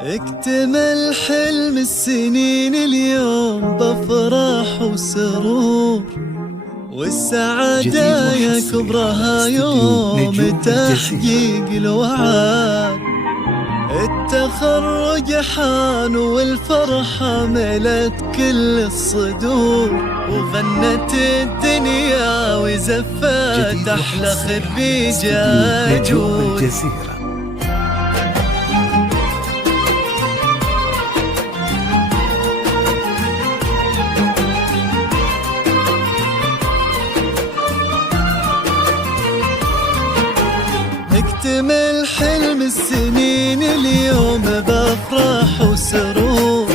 اكتمل حلم السنين اليوم بفرح وسرور، والسعادة يا كبرها يوم تحقيق الوعد. التخرج حان والفرحة ملت كل الصدور، وغنت الدنيا وزفت أحلى خريجة جود. اكتمل حلم السنين اليوم بفرح وسرور،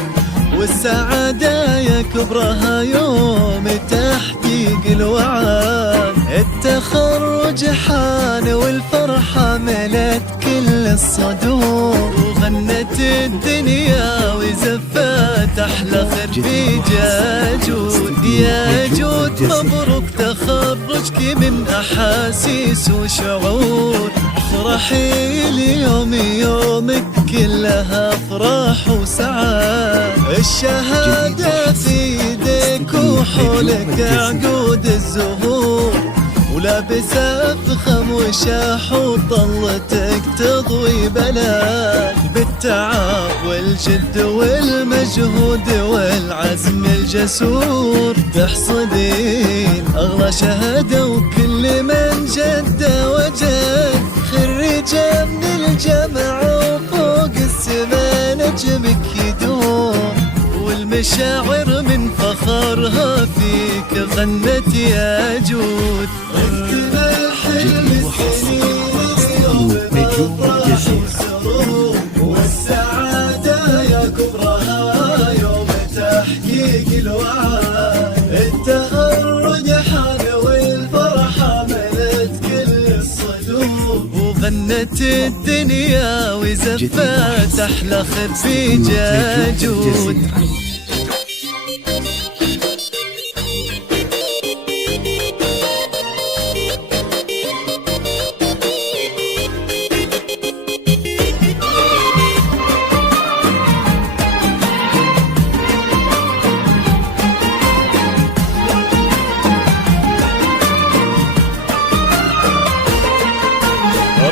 والسعادة يا كبرها يوم تحقيق الوعد. التخرج حان والفرحة ملت كل الصدور، وغنت الدنيا وزفت أحلى خريجة جود. يا جود مبروك تخرجك من أحاسيس وشعور، افرحي اليوم يومك كلها افراح وسعاد. الشهادة في يديك وحولك عقود الزهور، ولابسة فخم وشاح وطلتك تضوي بلد. بالتعب والجد والمجهود والعزم الجسور تحصدين أغلى شهادة، وكل من جد وجد خريجة من الجامعة وفوق السما نجمك يدوم. والمشاعر من فخرها فيك غنت يا جود. اكتمل حلم السنين اليوم بفرح وسرور، والسعادة يا كبرها يوم تحقيق الوعد. التخرج حان والفرحة ملت كل الصدور، وغنت الدنيا وزفت أحلى خريجة جود.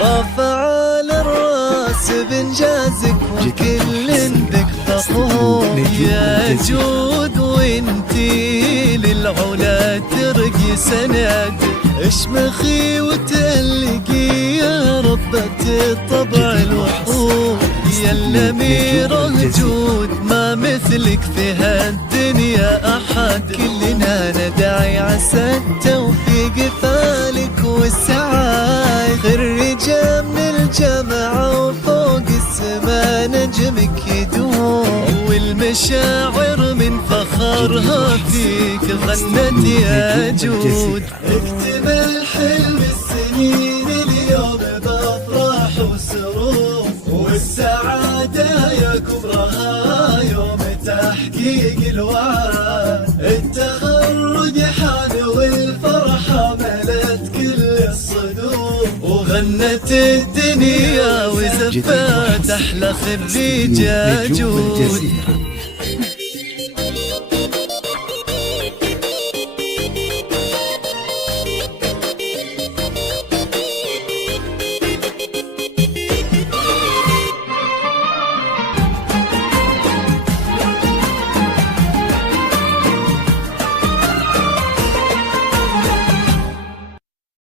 رافع للراس بنجازك وكل بك فخور، يا جود وانتي للعلا ترقي سند. اشمخي وتلقي يا ربة الطبع الوحور، يا الأميرة جود ما مثلك في هالدنيا أحد. كلنا ندعي عسى التوفيق فالك والسعاد. خريجة من الجامعة وفوق السما نجمك يدوم، والمشاعر من فخرها فيك غنت يا جود. اكتمل حلم السنين اليوم بفرح وسرور، والسعادة يا كبرها يوم تحقيق الوعد. التخرج حان والفرحة ملت كل الصدور، وغنت الدنيا وزفت أحلى خريجة جود.